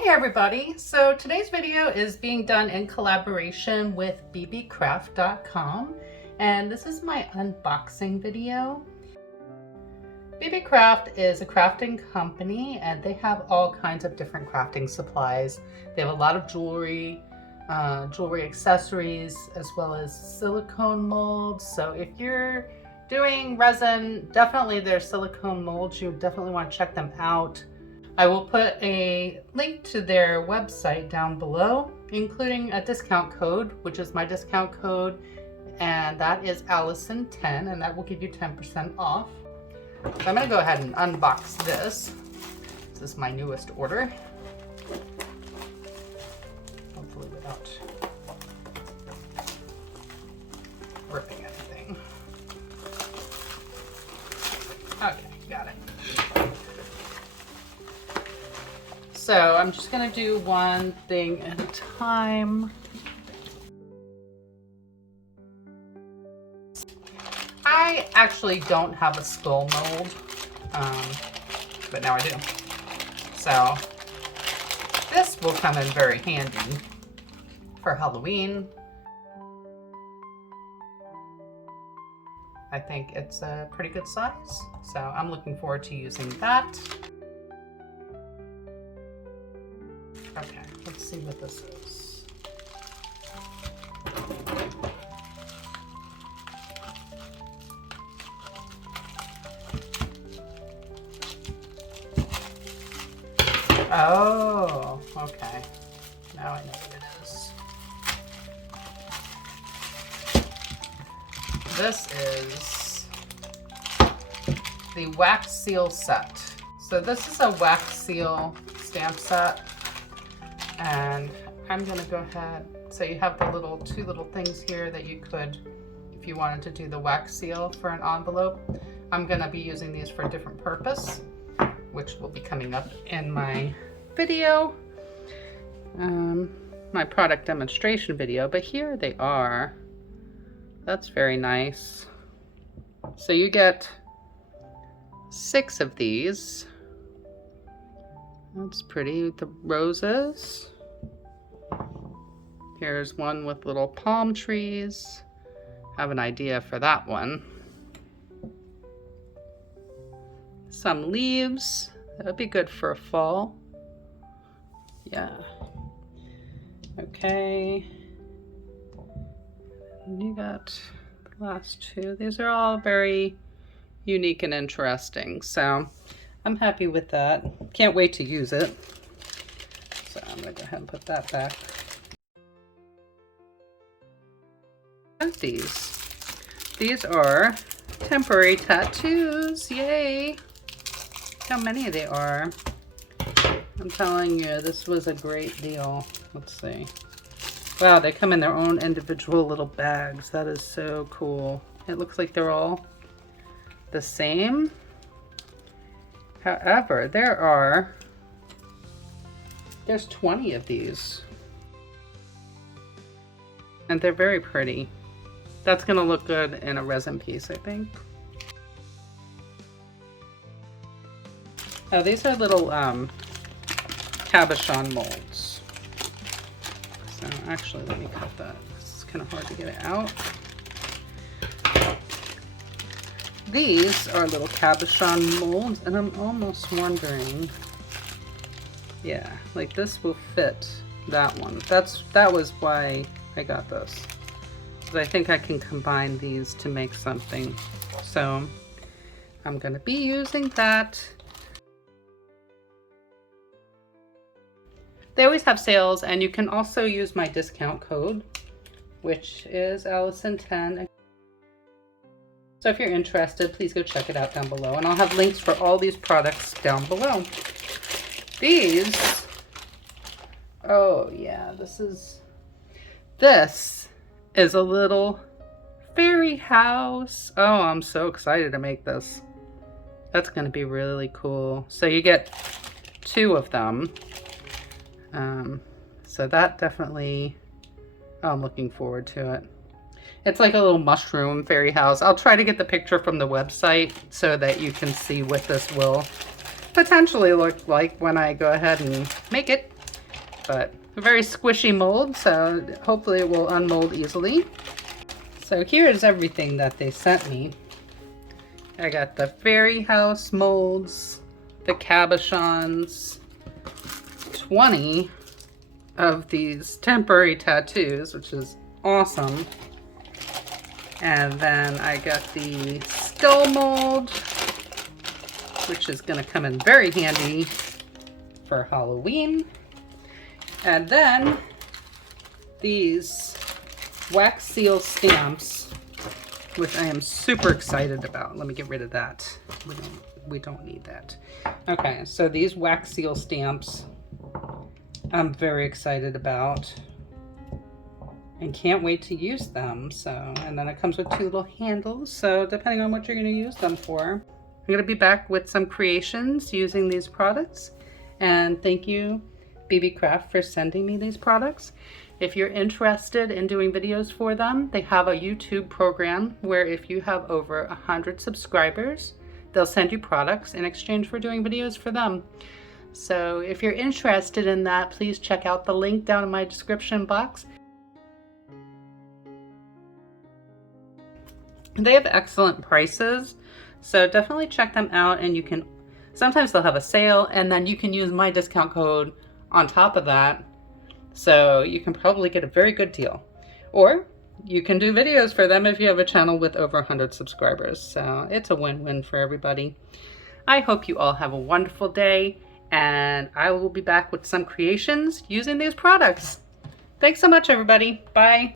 Hey everybody! So today's video is being done in collaboration with Beebeecraft.com, and this is my unboxing video. Beebeecraft is a crafting company and they have all kinds of different crafting supplies. They have a lot of jewelry, jewelry accessories, as well as silicone molds. So if you're doing resin, definitely their silicone molds, you definitely want to check them out. I will put a link to their website down below, including a discount code, which is my discount code, and that is Allison10, and that will give you 10% off. So I'm going to go ahead and unbox this. This is my newest order. Hopefully without ripping anything. Okay, got it. So I'm just going to do one thing at a time. I actually don't have a skull mold, but now I do. So this will come in very handy for Halloween. I think it's a pretty good size, so I'm looking forward to using that. Okay, let's see what this is. Oh, okay. Now I know what it is. This is the wax seal set. So this is a wax seal stamp set. And I'm gonna go ahead, so you have the two little things here that you could, if you wanted to do the wax seal for an envelope. I'm gonna be using these for a different purpose, which will be coming up in my video, my product demonstration video, but here they are. That's very nice. So you get 6 of these. That's pretty with the roses. Here's one with little palm trees. Have an idea for that one. Some leaves. That would be good for a fall. Yeah. Okay. And you got the last 2. These are all very unique and interesting. So I'm happy with that. Can't wait to use it. So I'm gonna go ahead and put that back. These are temporary tattoos. Yay! How many they are. I'm telling you, this was a great deal. Let's see. Wow, they come in their own individual little bags. That is so cool. It looks like they're all the same. However, there's 20 of these. And they're very pretty. That's gonna look good in a resin piece, I think. Oh, these are little Cabochon molds. So actually, let me cut that. It's kind of hard to get it out. These are little Cabochon molds, and I'm almost wondering, yeah, like this will fit that one. That was why I got this. I think I can combine these to make something. So I'm gonna be using that. They always have sales, and you can also use my discount code, which is Allison10. So if you're interested, please go check it out down below, and I'll have links for all these products down below. These, oh yeah, this is a little fairy house. Oh, I'm so excited to make this. That's going to be really cool. So you get 2 of them. So that definitely, I'm looking forward to it. It's like a little mushroom fairy house. I'll try to get the picture from the website so that you can see what this will potentially look like when I go ahead and make it. but a very squishy mold, so hopefully it will unmold easily. So here's everything that they sent me. I got the fairy house molds, the cabochons, 20 of these temporary tattoos, which is awesome. And then I got the skull mold, which is going to come in very handy for Halloween. And then these wax seal stamps, which I am super excited about. Let me get rid of that. We don't need that. Okay, so these wax seal stamps I'm very excited about and can't wait to use them. So, and then it comes with 2 little handles, so depending on what you're going to use them for. I'm going to be back with some creations using these products, and thank you Beebeecraft for sending me these products. If you're interested in doing videos for them, they have a YouTube program where if you have over 100 subscribers, they'll send you products in exchange for doing videos for them. So if you're interested in that, please check out the link down in my description box. They have excellent prices, so definitely check them out, and you can, sometimes they'll have a sale and then you can use my discount code on top of that. So you can probably get a very good deal. Or you can do videos for them if you have a channel with over 100 subscribers. So it's a win-win for everybody. I hope you all have a wonderful day, and I will be back with some creations using these products. Thanks so much, everybody. Bye.